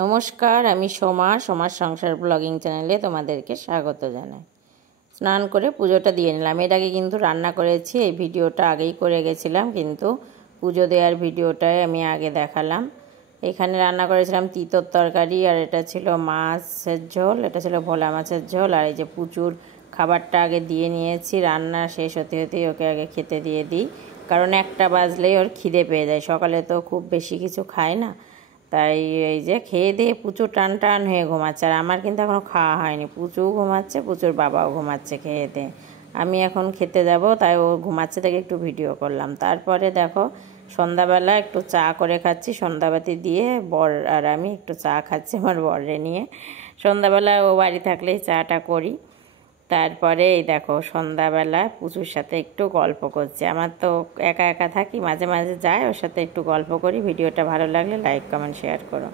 নমস্কার, আমি সোমার সংসার ব্লগিং চ্যানেলে তোমাদেরকে স্বাগত জানাই। স্নান করে পুজোটা দিয়ে নিলাম। এর আগে কিন্তু রান্না করেছি, এই ভিডিওটা আগেই করে গেছিলাম, কিন্তু পুজো দেওয়ার ভিডিওটাই আমি আগে দেখালাম। এখানে রান্না করেছিলাম তিতর তরকারি, আর এটা ছিল মাছের ঝোল, এটা ছিল ভোলা মাছের ঝোল। আর এই যে পুচুর খাবারটা আগে দিয়ে নিয়েছি, রান্না শেষ হতে হতেই ওকে আগে খেতে দিয়ে দিই, কারণ 1টা বাজলেই ওর খিদে পেয়ে যায়। সকালে তো খুব বেশি কিছু খায় না, তাই এই যে খেয়ে দিয়ে পুচু টান টান হয়ে ঘুমাচ্ছে। আর আমার কিন্তু এখনও খাওয়া হয়নি, পুচুও ঘুমাচ্ছে, পুচুর বাবাও ঘুমাচ্ছে খেয়ে দিয়ে। আমি এখন খেতে যাব, তাই ও ঘুমাচ্ছে থেকে একটু ভিডিও করলাম। তারপরে দেখো সন্ধ্যাবেলা একটু চা করে খাচ্ছি, সন্ধ্যাবাতি দিয়ে বর আর আমি একটু চা খাচ্ছি আমার বররে নিয়ে। সন্ধ্যাবেলা ও বাড়ি থাকলেই চাটা করি। তারপরে এই দেখো সন্ধ্যাবেলা পুচুর সাথে একটু গল্প করছি। আমার তো একা একা থাকি, মাঝে মাঝে যাই ওর সাথে একটু গল্প করি। ভিডিওটা ভালো লাগলে লাইক কমেন্ট শেয়ার করো।